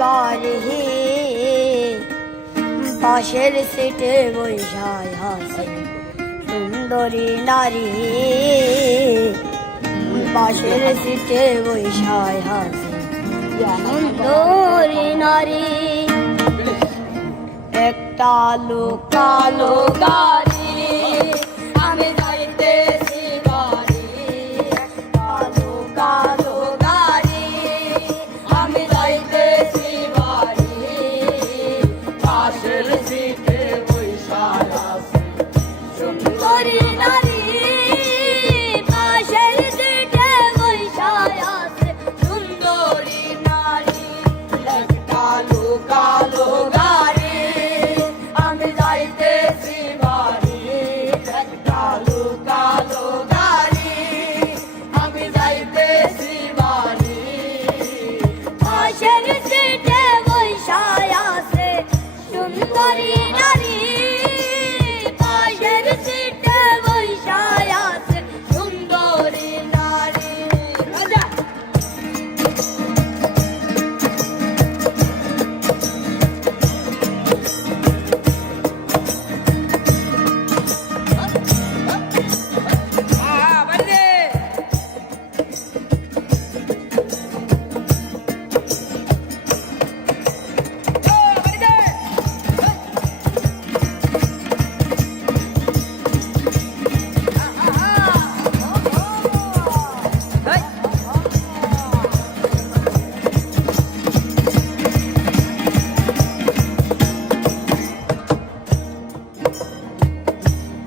বাড়ি পাশের সিটে বৈশায় হাসে সুন্দরী নারী পাশের সিটে বৈশায় হাসে সুন্দরী নারী একটা লোক কালো গাড়ি আমি যাইতেছি বাড়ি কালো কালো গাড়ি আমি যাইতেছি বাড়ি পাশের সিটে বৈশায় আছে সুন্দরী নারী পাশের সিটে বৈশায় আছে সুন্দরী নারী একটা লোক কালো গাড়ি আমি যাইতেছি বাড়ি একটা লোক কালো গাড়ি আমি যাইতেছি বাড়ি পাশের সিটে বৈশায় আছে সুন্দরী নারী পাশের সিটে বৈশায় আছে সুন্দরী নারী রাজা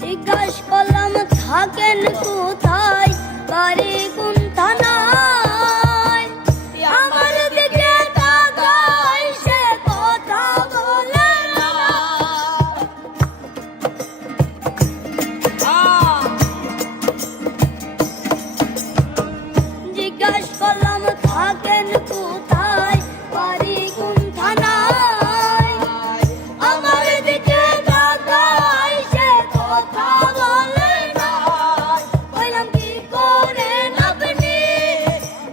জিজ্ঞাস করলাম থাকেন কোথায় বাড়ি কোন থানায় আমার দিকে তাকায় সে কথা বলে না জিজ্ঞাস করলাম থাকেন কোথায় বাড়ি কোন থানায় আমার দিকে তাকায় সে কথা বলে না বললাম কি করে আপনি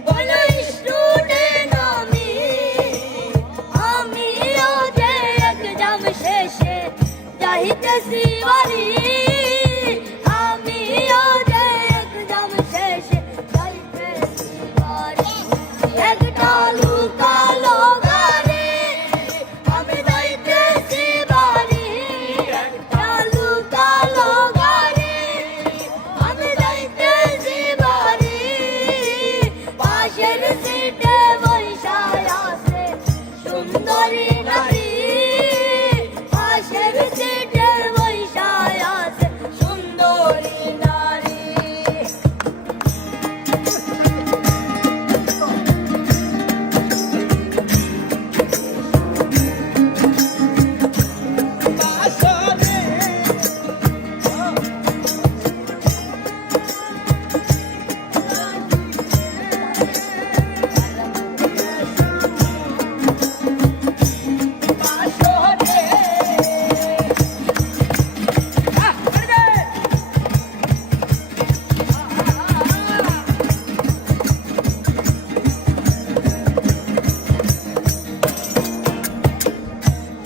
বলল স্টুডেন্ট আমিও যে এক্সাম শেষে যাইতেছি বাড়ি আমিও যে এক্সাম শেষে যাইতেছি বাড়ি একটা লোক কালো গাড়ি আমি যাইতেছি বাড়ি একটা লোক কালো গাড়ি আমি যাইতেছি বাড়ি পাশের সিটে বৈশায় আছে সুন্দরী নারী পাশের সিটে বৈশায় আছে সুন্দরী নারী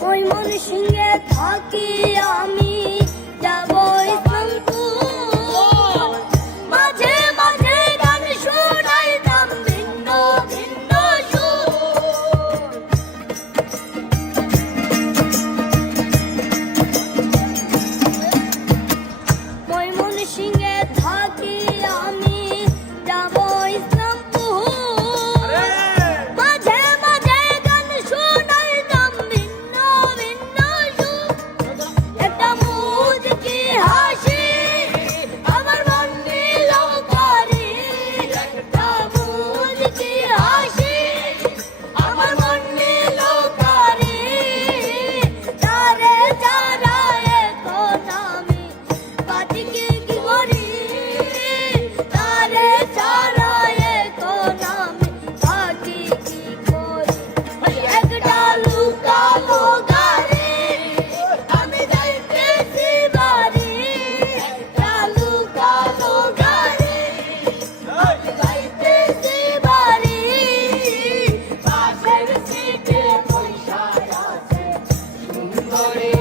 ওই মনসিংহে থাকি আমি যাব ইসলামপুর মাঝে মাঝে গান শোনাইতাম ভিন্ন ভিন্ন সুর ওই মনসিংহে থাকি আমি যাব ইসলামপুর মাঝে মাঝে গান শোনাইতাম ভিন্ন ভিন্ন সুর একটা ধরে